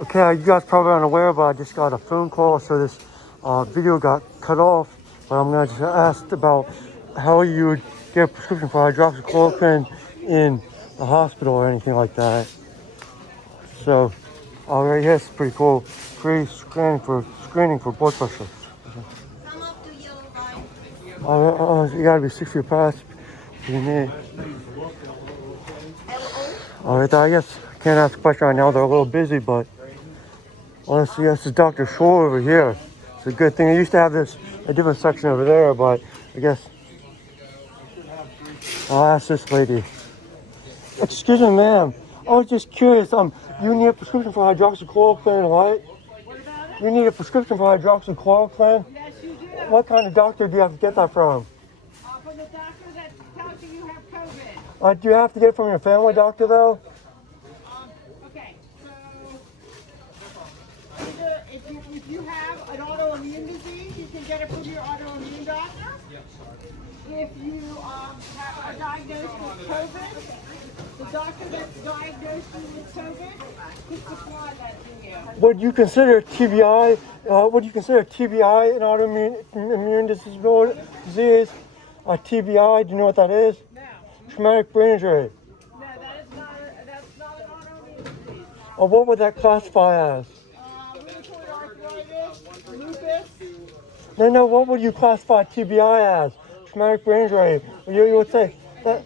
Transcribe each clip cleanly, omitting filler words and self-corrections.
Okay, you guys probably aren't aware, but I just got a phone call, so this video got cut off. But I'm gonna just ask about how you would get a prescription for hydroxychloroquine in the hospital or anything like that. So, right here, it's pretty cool. Free screening for blood pressure. Come up to yellow line. You gotta be 6 feet past. You need. Alright, I guess I can't ask a question right now. They're a little busy, but honestly, this is Dr. Shore over here. It's a good thing. I used to have a different section over there, but I guess I'll ask this lady. Excuse me, ma'am. I was just curious. You need a prescription for hydroxychloroquine, right? What about it? You need a prescription for hydroxychloroquine? Yes, you do. What kind of doctor do you have to get that from? From the doctor that tells you have COVID. Do you have to get it from your family doctor, though? Okay, so either if you have an autoimmune disease, you can get it from your autoimmune doctor. If you are diagnosed with COVID, the doctor that's diagnosed you with COVID can supply that to you. Would you consider TBI? Would you consider TBI an autoimmune immune disease? TBI, do you know what that is? No, Traumatic brain injury. no, that's not an autoimmune disease. Or what would that classify as? Rheumatoid arthritis, lupus. No, what would you classify TBI as? Traumatic brain injury. You would say that.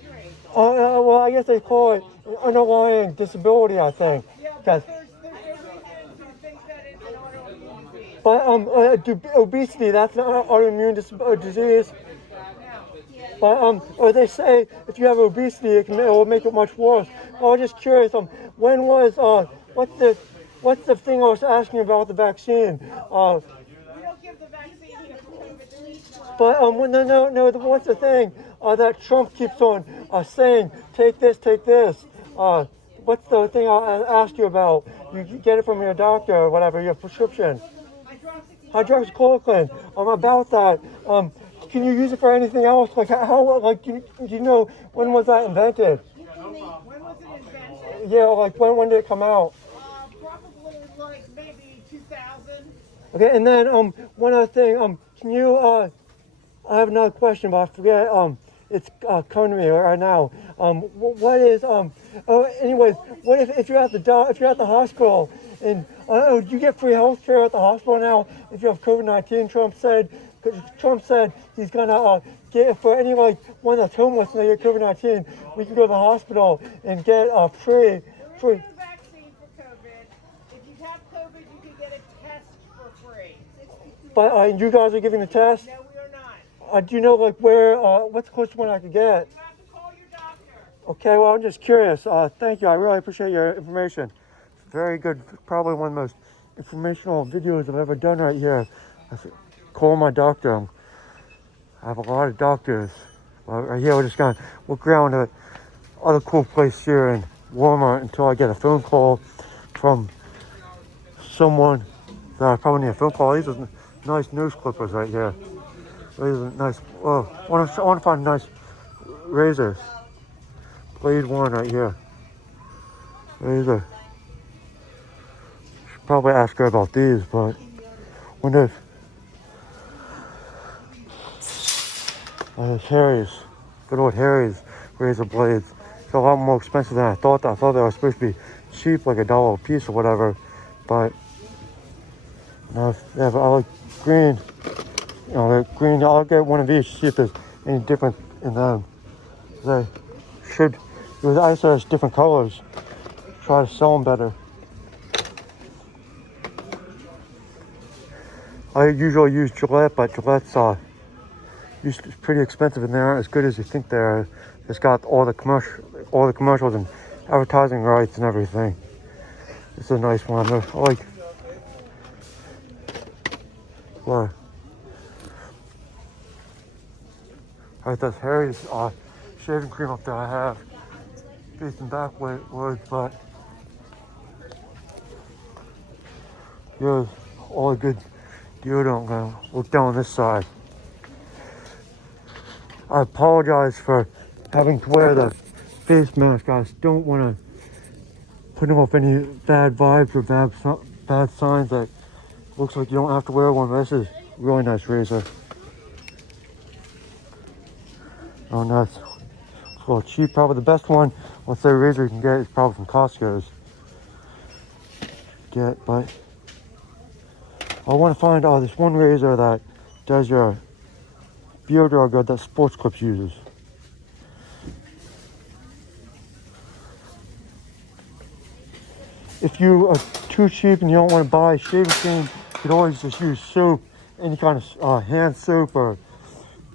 Well, I guess they call it underlying disability, I think. Yeah, Because but there's no reason to think that it's an autoimmune disease. but obesity, that's not an autoimmune disease. No. But or they say if you have obesity, it will make it much worse. I was just curious. When was what's the thing I was asking about the vaccine? We don't give the vaccine here for COVID. But no. What's the thing that Trump keeps on saying? Take this, take this. What's the thing I asked you about? You get it from your doctor or whatever, your prescription. Hydroxychloroquine. About that. Can you use it for anything else? Like how? Like do you know when was that invented? When was it invented? Yeah, like when did it come out? Probably like maybe 2000. Okay, and then one other thing. Can you I have another question, but I forget. It's coming to me right now. What is anyways, what if you're at the hospital and do you get free health care at the hospital now if you have COVID-19? Trump said he's gonna get for any one that's homeless and they get COVID-19, we can go to the hospital and get free. There is no vaccine for COVID. If you have COVID, you can get a test for free. But you guys are giving the test. No, we are not. Do you know where? What's the closest one I could get? You have to call your doctor. Okay, well I'm just curious. Thank you. I really appreciate your information. Very good. Probably one of the most informational videos I've ever done right here. Call my doctor. I have a lot of doctors. Right here, we're just gonna look around at other cool place here in Walmart until I get a phone call from someone that I probably need a phone call. These are nice nose clippers right here. These are nice. Oh, I want to find nice razors. Blade one right here. Razor. Should probably ask her about these, but wonder if Harry's, good old Harry's razor blades. It's a lot more expensive than I thought. I thought they were supposed to be cheap, like $1 a piece or whatever. But no, they have I like green. They're green. I'll get one of these to see if there's any difference in them. They should. With ice, there's different colors. Try to sell them better. I usually use Gillette, but Gillette's it's pretty expensive and they aren't as good as you think they are. It's got all the commercials and advertising rights and everything. It's a nice one. I like. What? Alright, that's Harry's shaving cream up there. I have face and back words, but here's all the good deodorant. I'm gonna look down on this side. I apologize for having to wear the face mask. I just don't want to putting off any bad vibes or bad signs that looks like you don't have to wear one. This is a really nice razor. Oh, nice. It's a little cheap. Probably the best one, let's say, razor you can get is probably from Costco's. But I want to find this one razor that does your beard guard that Sports Clips uses. If you are too cheap and you don't want to buy shaving cream, you can always just use soap, any kind of hand soap or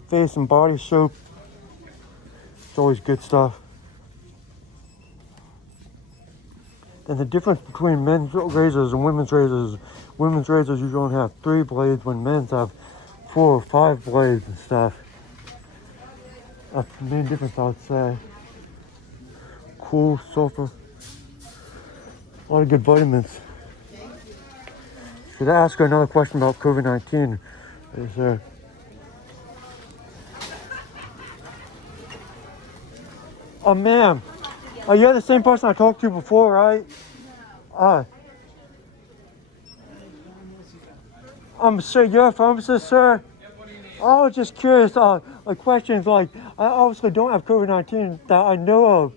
face and body soap. It's always good stuff. And the difference between men's razors and women's razors usually only have 3 blades when men's have 4 or 5 blades and stuff. That's the main difference, I would say. Cool, sulfur. A lot of good vitamins. Should I ask her another question about COVID-19? Is there... Oh, ma'am. You're the same person I talked to before, right? Sir, you're a pharmacist, sir? I was just curious, like questions like, I obviously don't have COVID-19 that I know of,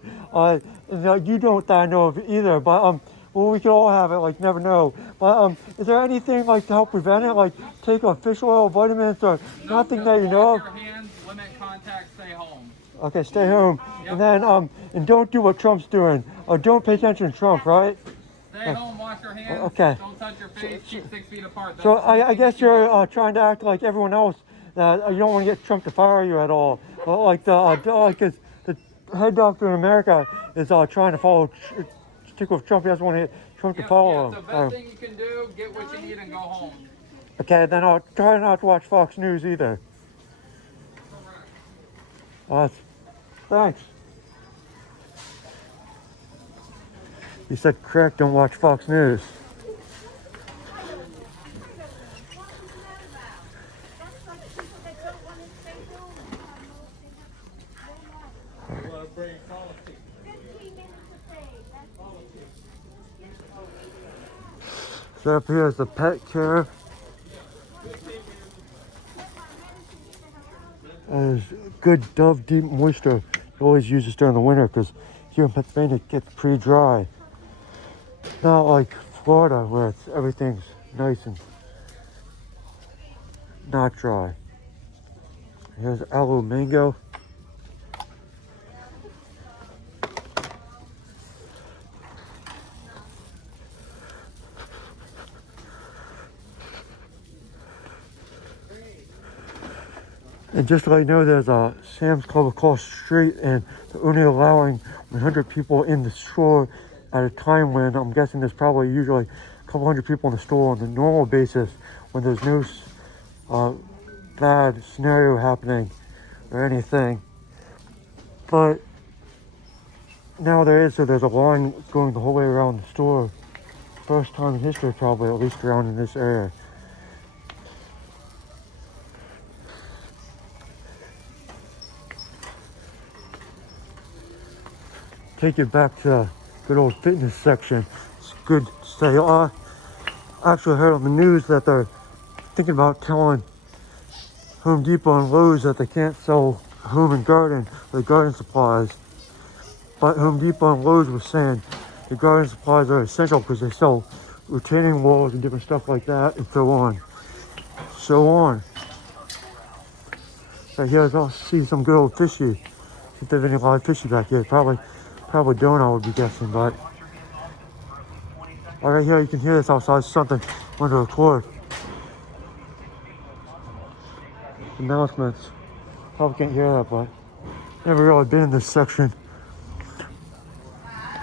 and you don't that I know of either, but, well, we could all have it, like, never know. But, is there anything, like, to help prevent it, like, take fish oil, vitamins, or nothing that you know of? Wash your hands, limit contact, stay home. Okay, stay home. Yep. And then, and don't do what Trump's doing. Or don't pay attention to Trump, right? Stay home, wash your hands. Okay. Don't touch your face, keep 6 feet apart. So I guess you're trying to act like everyone else, that you don't want to get Trump to fire you at all. But like the head doctor in America is trying to stick with Trump. He doesn't want to get Trump to follow him. So best thing you can do, get what you need and go home. Okay, then I'll try not to watch Fox News either. Thanks. You said correct, don't watch Fox News. So up here is the pet care. There's good Dove Deep Moisture. You always use this during the winter because here in Pennsylvania it gets pretty dry. Not like Florida where everything's nice and not dry. Here's aloe mango. And just to let you know, there's a Sam's Club across the street, and they're only allowing 100 people in the store at a time when I'm guessing there's probably usually a couple hundred people in the store on the normal basis when there's no bad scenario happening or anything. But now there is, so there's a line going the whole way around the store. First time in history probably, at least around in this area. Take it back to the good old fitness section. It's good to say. I actually heard on the news that they're thinking about telling Home Depot and Lowe's that they can't sell home and garden or garden supplies. But Home Depot and Lowe's were saying the garden supplies are essential because they sell retaining walls and different stuff like that and so on. So here's, I'll see some good old fishy. If there's any live fishy back here, probably don't, I would be guessing, but right here you can hear this outside something under the cord. Announcements. Probably can't hear that, but never really been in this section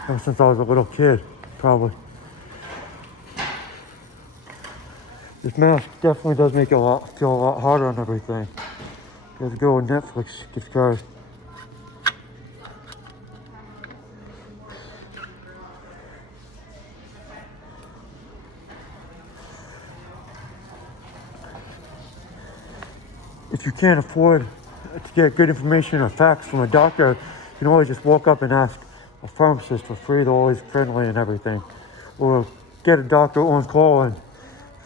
ever since I was a little kid, probably. This mask definitely does make it feel a lot harder on everything. There's a good old Netflix gift card. If you can't afford to get good information or facts from a doctor, you can always just walk up and ask a pharmacist for free. They're always friendly and everything. Or get a doctor on call and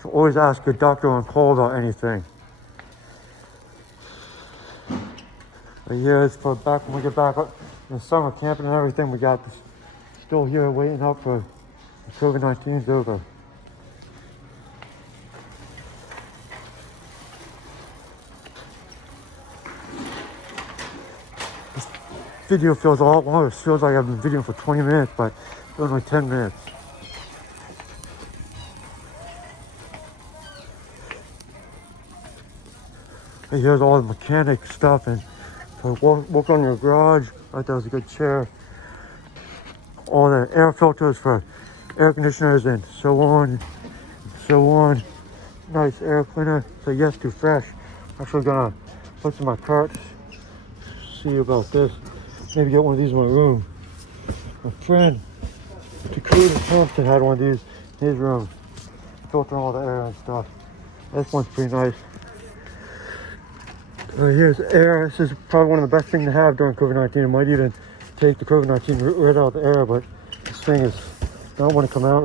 always ask a doctor on call about anything. But yeah, it's for back when we get back in the summer camping and everything. We got this still here waiting up for the COVID-19's over. This video feels a lot longer. It feels like I've been videoing for 20 minutes, but it's only 10 minutes. Hey, here's all the mechanic stuff and so work on your garage. I thought that was a good chair. All the air filters for air conditioners and so on. Nice air cleaner. So yes, too fresh. Actually gonna put some in my cart. See about this. Maybe get one of these in my room. My friend, Dakota Thompson, had one of these in his room. Filtering all the air and stuff. This one's pretty nice. Here's air. This is probably one of the best things to have during COVID-19. It might even take the COVID-19 right out of the air, but this thing is not want to come out.